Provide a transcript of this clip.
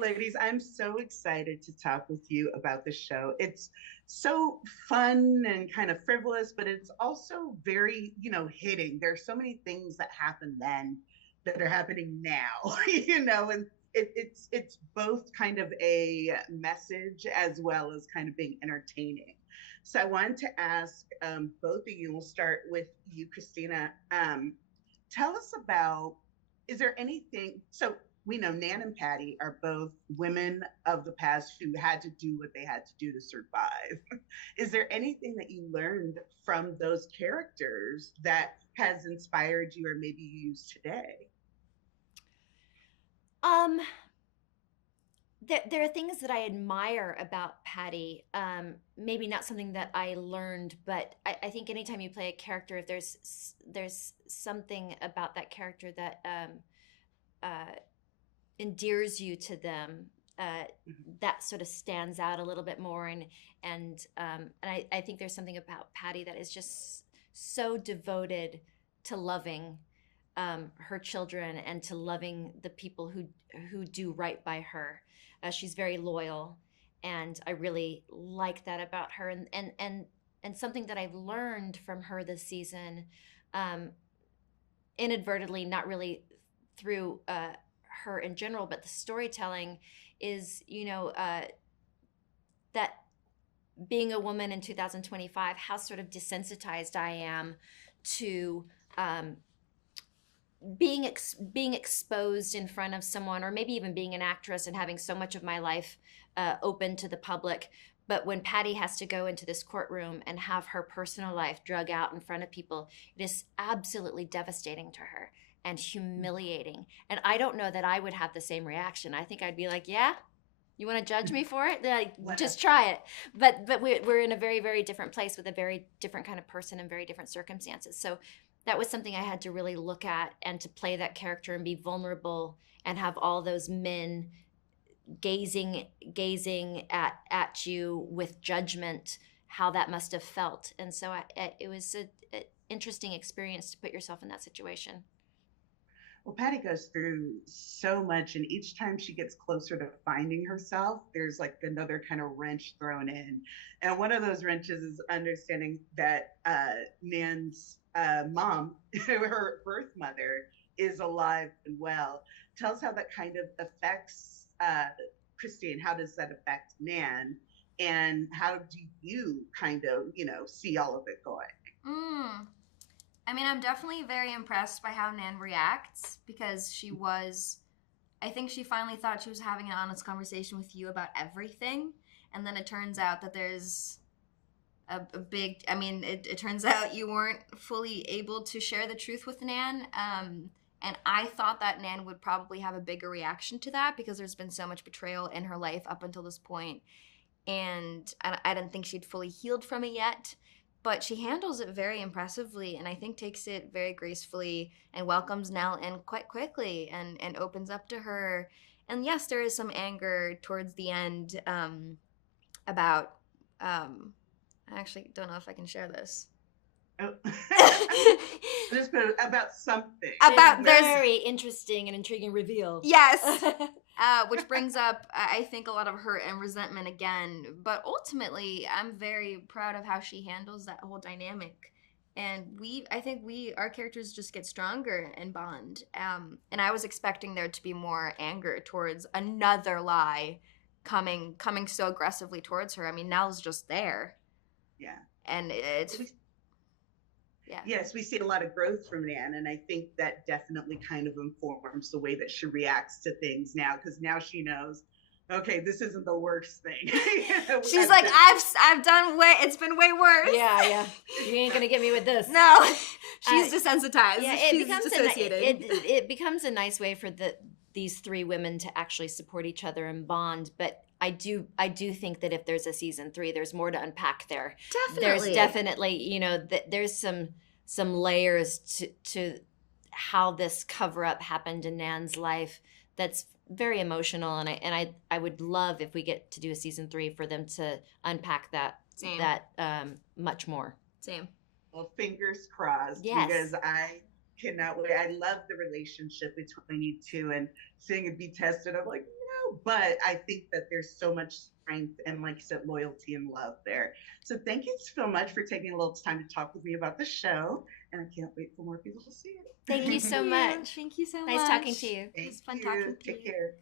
ladies, I'm so excited to talk with you about the show. It's so fun and kind of frivolous, but it's also very, hitting. There's so many things that happened then that are happening now, and it's both kind of a message as well as kind of being entertaining. So I wanted to ask both of you. We'll start with you, Christina. Tell us about, is there anything, so we know Nan and Patty are both women of the past who had to do what they had to do to survive. Is there anything that you learned from those characters that has inspired you or maybe you use today? Um, there are things that I admire about Patty. Maybe not something that I learned, but I think anytime you play a character, if there's something about that character that uh, endears you to them, that sort of stands out a little bit more. And I think there's something about Patty that is just so devoted to loving her children and to loving the people who do right by her. She's very loyal, and I really like that about her. And something that I've learned from her this season, inadvertently, not really through her in general, but the storytelling is, that being a woman in 2025, how sort of desensitized I am to being exposed in front of someone, or maybe even being an actress and having so much of my life open to the public. But when Patty has to go into this courtroom and have her personal life drug out in front of people, it is absolutely devastating to her and humiliating. And I don't know that I would have the same reaction. I think I'd be like, yeah, you want to judge me for it? Like, just try it. But we're in a very, very different place with a very different kind of person and very different circumstances. So that was something I had to really look at, and to play that character and be vulnerable and have all those men gazing at you with judgment, how that must have felt. And so it was an interesting experience to put yourself in that situation. Well, Patty goes through so much, and each time she gets closer to finding herself, there's like another kind of wrench thrown in. And one of those wrenches is understanding that Nan's mom, her birth mother, is alive and well. Tell us how that kind of affects Kristine. How does that affect Nan? And how do you kind of, see all of it going? I mean, I'm definitely very impressed by how Nan reacts, because I think she finally thought she was having an honest conversation with you about everything. And then it turns out that there's it turns out you weren't fully able to share the truth with Nan. And I thought that Nan would probably have a bigger reaction to that, because there's been so much betrayal in her life up until this point. And I didn't think she'd fully healed from it yet. But she handles it very impressively, and I think takes it very gracefully and welcomes Nell in quite quickly and opens up to her. And yes, there is some anger towards the end about, I actually don't know if I can share this. Oh. Just about something. About there's very interesting and intriguing reveal. Yes. Which brings up, I think, a lot of hurt and resentment again. But ultimately, I'm very proud of how she handles that whole dynamic. And I think our characters just get stronger and bond. And I was expecting there to be more anger towards another lie coming so aggressively towards her. I mean, Nell's just there. Yeah. And it's... Yeah. Yes, we see a lot of growth from Nan, and I think that definitely kind of informs the way that she reacts to things now, because now she knows, okay, this isn't the worst thing. She's like, I've done it's been way worse. Yeah. You ain't gonna get me with this. No, she's desensitized. Yeah, it becomes a nice way for these three women to actually support each other and bond, but I do think that if there's a season 3, there's more to unpack there. Definitely. There's definitely, there's some layers to how this cover up happened in Nan's life that's very emotional, and I would love if we get to do a season 3 for them to unpack that much more. Same. Well, fingers crossed. Yes. Because I cannot wait. I love the relationship between you two, and seeing it be tested. I'm like, show, but I think that there's so much strength and, like you said, loyalty and love there. So thank you so much for taking a little time to talk with me about the show, and I can't wait for more people to see it. Thank you so much. Thank you so much. Nice talking to you. It was Thank fun you. talking to Take you. care.